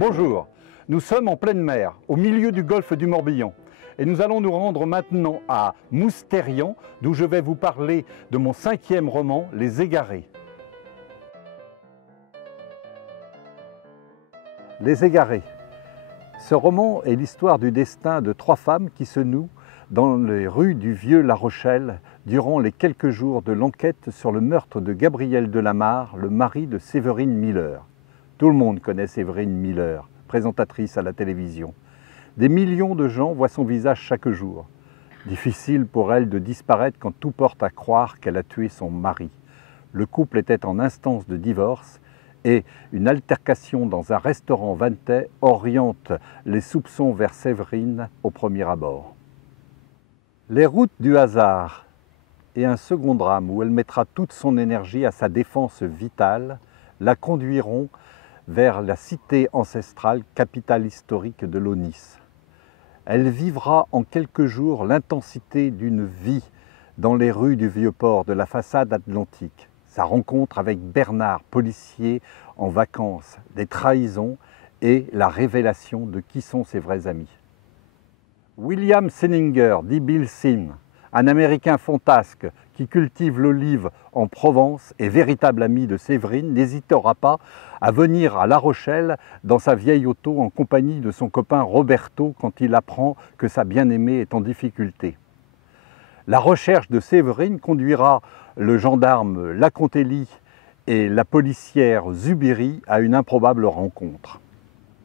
Bonjour, nous sommes en pleine mer, au milieu du golfe du Morbihan. Et nous allons nous rendre maintenant à Moustérian, d'où je vais vous parler de mon 5e roman, Les Égarés. Les Égarés. Ce roman est l'histoire du destin de 3 femmes qui se nouent dans les rues du vieux La Rochelle durant les quelques jours de l'enquête sur le meurtre de Gabriel Delamarre, le mari de Séverine Miller. Tout le monde connaît Séverine Miller, présentatrice à la télévision. Des millions de gens voient son visage chaque jour. Difficile pour elle de disparaître quand tout porte à croire qu'elle a tué son mari. Le couple était en instance de divorce et une altercation dans un restaurant vantais oriente les soupçons vers Séverine au premier abord. Les routes du hasard et un second drame où elle mettra toute son énergie à sa défense vitale la conduiront vers la cité ancestrale, capitale historique de l'Aunis. Elle vivra en quelques jours l'intensité d'une vie dans les rues du Vieux-Port de la façade atlantique. Sa rencontre avec Bernard, policier en vacances, des trahisons et la révélation de qui sont ses vrais amis. William Selinger, dit Bill Sim, un Américain fantasque qui cultive l'olive en Provence et véritable ami de Séverine, n'hésitera pas à venir à La Rochelle dans sa vieille auto en compagnie de son copain Roberto quand il apprend que sa bien-aimée est en difficulté. La recherche de Séverine conduira le gendarme Lacontelli et la policière Zubiri à une improbable rencontre.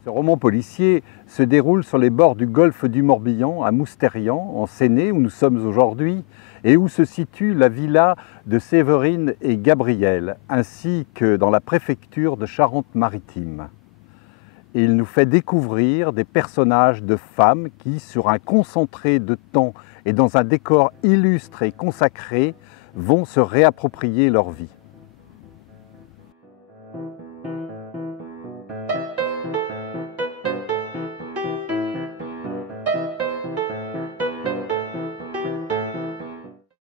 Ce roman policier se déroule sur les bords du golfe du Morbihan, à Moustérian, en Séné, où nous sommes aujourd'hui, et où se situe la villa de Séverine et Gabriel, ainsi que dans la préfecture de Charente-Maritime. Il nous fait découvrir des personnages de femmes qui, sur un concentré de temps et dans un décor illustre et consacré, vont se réapproprier leur vie.